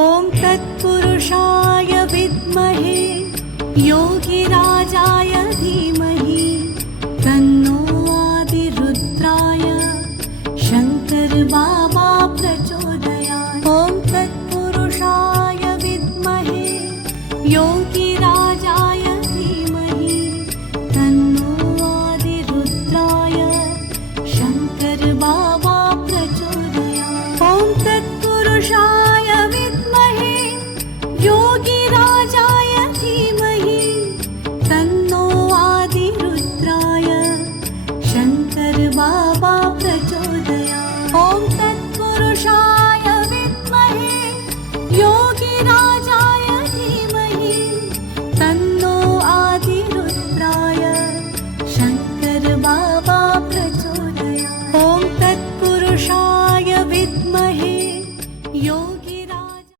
ॐ तत्पुरुषाय विद्महे योगिराजाय धीमहि तन्नो आदिरुद्राय शंकर बाबा प्रचोदयात्। ॐ तत्पुरुषाय विद्महे योगिराजाय धीमहि तन्नो आदिरुद्राय शंकर बाबा प्रचोदयात्। ॐ तत्पुरुषाय विद्महे योगिराजाय धीमहि तन्नो आदिरुद्राय शंकर बाबा प्रचोदयात्। ॐ तत्पुरुषाय विद्महे योगिराजाय